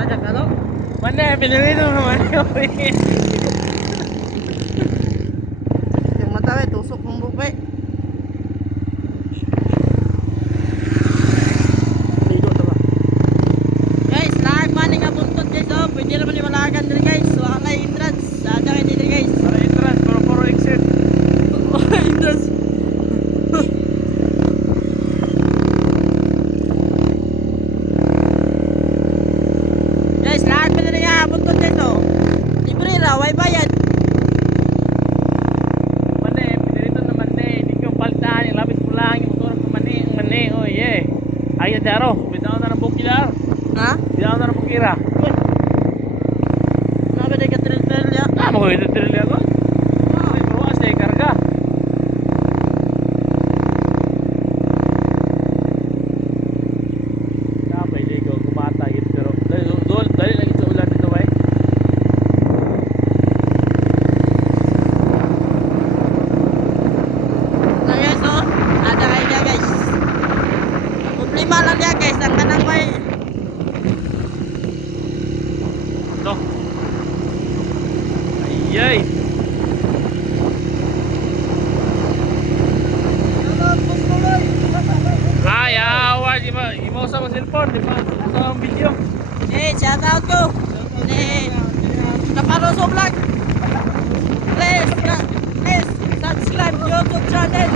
Tajak ka, no? Mana, pinilito naman yun. Yung mata, tusok mong buke. Ligo to ba? Guys, lahat maning nga buntot guys, oh. Pwede naman iwalagan din guys. So, ang entrance. Sada kayo dito guys. Para entrance, puro exit. Entrance. Guys, lahat pa na nga buntot dito. Libre ra, way bayad. Mana, pinilito naman hindi ko paltahan. Yung labis mo lang, yung motor ng mani. Oh, yeah. Ayun, daro. Bitaw na ng bukilar. Ha? Bitaw na ng bukira. Nabi day ka trail ya. Ah, mo ito trilya ko. Ay, bawas na karga. Kapay, di ko kumata gitu. Pero, dali lagi sa ulan dito, bay. So guys, oh. Ada kayo niya guys. Problema lang niya guys. Ang kanang may Ito. Ayay. Ay, awa. Imaw sa mga cellphone. Di ba? Sa mga video. shout out ko. Kaparoso vlog. Please subscribe YouTube channel.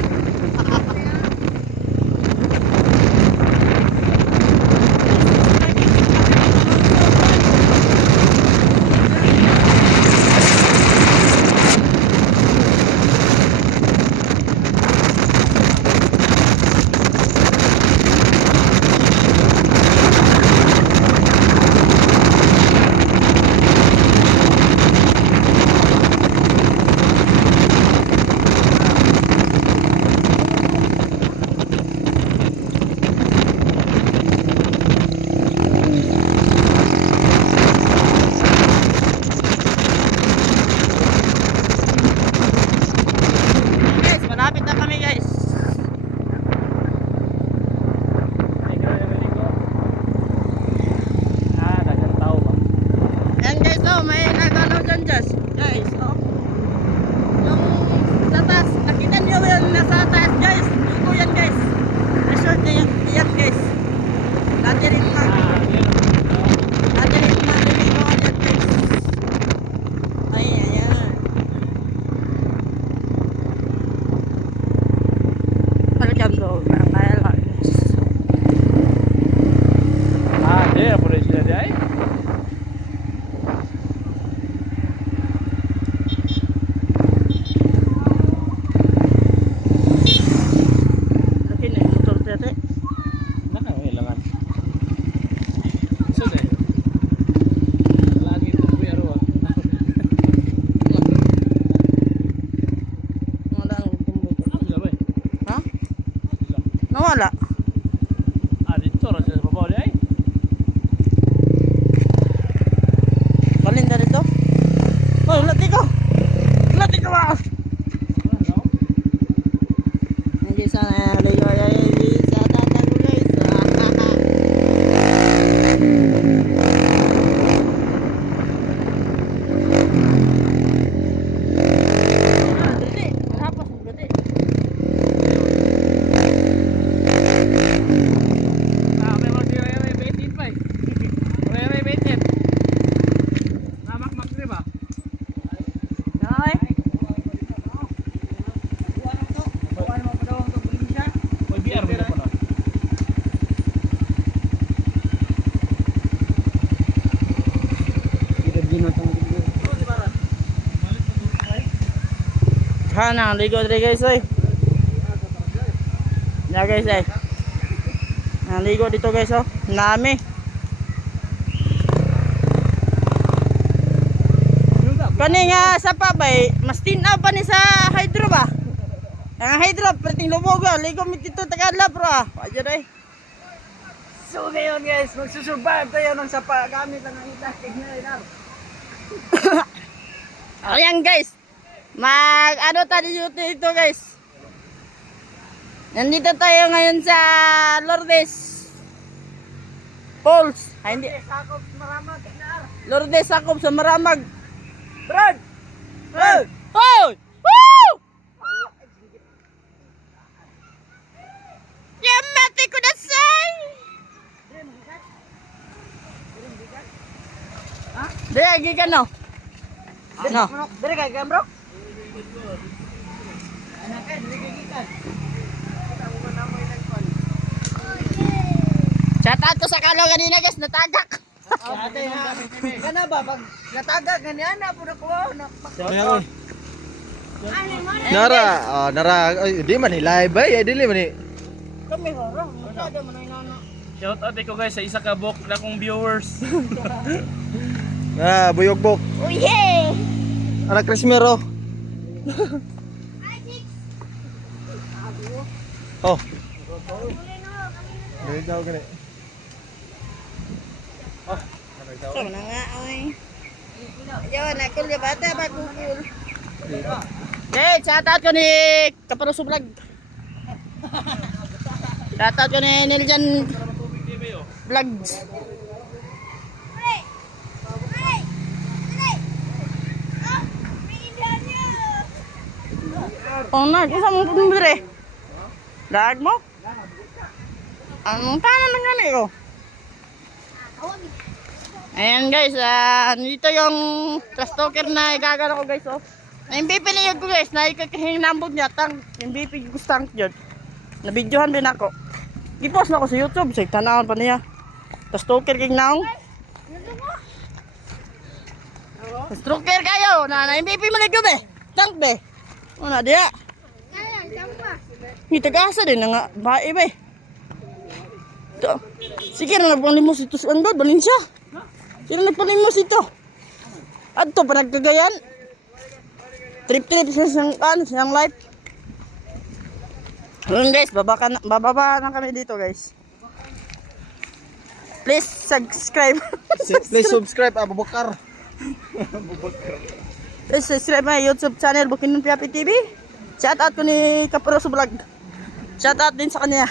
Guys, malapit na kami guys. Ah, dagang tao ba? Yan guys, oh, may nagalaw dyan guys. Guys, oh. Yung sa taas, nakita nyo ba yung nasa taas guys? Yung yan guys. Resort na yan guys. Dati rin pa. Ah, yun. Dati rin pa. Dito ko yan guys. Ay, ayan. Welcome to Manila guys. Ah, di. Pwede sila di ay. Laki na yung motor dati. Naka, may ilangan. Isa na eh. Lagi ito po yung araw. Wala ang tumbo. Ano sila ba eh? Ha? Sila. Nawala. Ah, dito rin sila sa babaw di ay. Palinda dito. Oh, lati ko. Lati ko ba? Ano? Hindi sana ligo ay sa tatag ko guys. Dili, malapas mo dili. Ah, may mga sila yung baitin pa eh. May baitin. Namak-mak rin ba? Ay. May BR mo pa na. Hanang ligo diri guys oy. Ya guys ay. Nang ligo dito guys oh. Nami. Kani nga sa pabay, mas tinaw pa ni sa hydro ba? Ang hydro perting lubog ligo mi dito Tagalog bro. Aja day. So ngayon guys, magsusurvive tayo ng sapa gamit lang ang plastic na rin. Ayan guys. Mag ano tayo dito guys. Nandito tayo ngayon sa Lourdes Falls. Ay, hindi. Lourdes Sakop sa Maramag. Brad! Hey! Oh! Woo! Yamate ko na say! Dere, gigan no? No. Dere kay bro? Shout out ko sa kalaw kanina guys, natagak. Kana ba pag natagak ganyan na pura ko na. Nara, nara, ay, di man live ay, dili man ni. Kami horo, natagak man ay nana. Shout out ko guys sa isa ka bok na kong viewers. Ah, buyogbok. Oh yeah! Anak Krismero. Oh. Dili daw gani. Sama na nga, oy. Ayaw, nakul ya bata, bagukul. Hey, shout out ko ni Kaparoso Vlog. Shout out ko ni Niljan Vlogs. Oh, na, isa mong pumili. Lag mo? Anong tanan ng gani ko? Ayan guys, dito yung trash talker na igagano ko guys, oh. Na-MVP na yun ko guys, na ikakahinambog niya, MVP ko tank yun. Na-videohan din ako. I-post na ko sa YouTube, sa tanawin pa niya. Trash talker king naong. Trash talker kayo, na-MVP mo na yun be. Tank be. O na diya. Hitagasa din na nga, bae be. Ito. Sige na nagpalimos ito sa andod, balin siya. Sino nagpalimos ito? At ito pa nagkagayan. Trip-trip siya siyang life. Ngayon guys, bababa na kami dito guys. Please subscribe. Please subscribe Abubakar. Please subscribe my YouTube channel, Bukidnon Piapi TV. Shout out ko ni Kaparoso Vlog. Shout out din sa kanya.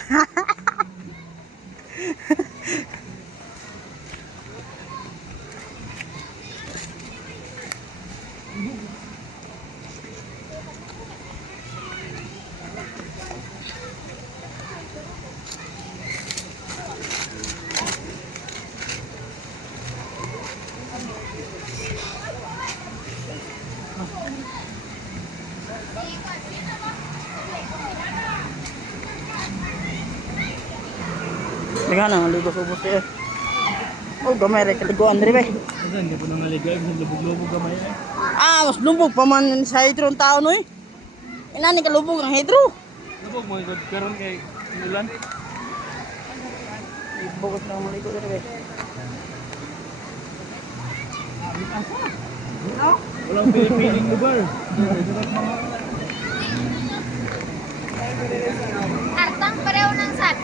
Liga na, ligo-subos eh. Oh, gamay rin kaliguan rin ba? Hindi po nang naligay, lubog-lubog gamay eh. Ah, mas lubog pa man sa hydro ang tao no eh. Inani ka lubog ang hydro. Lubog mo igod karon kay ulan. Ibukot na maligo rin ba? Walang pinipiling lugar. Artang pareho ng sat.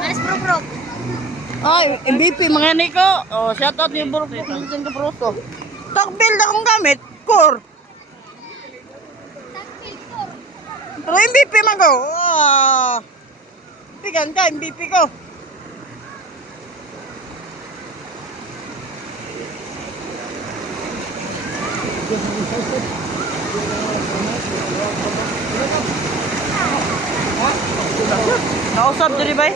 Manis bro-bro. Ay, MVP mga niko. Oh, shout out ni Buruk Minsan Kaparoso. Takbil na akong gamit, core. Pero MVP man ko. Ah. Pigan ka, MVP ko. Nausap diri ba?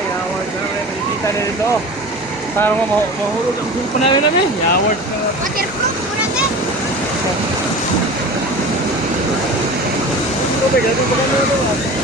Yaward na rin. Nakikita na ito. Parang mahulog ang grupo namin. Yaward na rin. Water proof muna din. Ito, ano ba ito?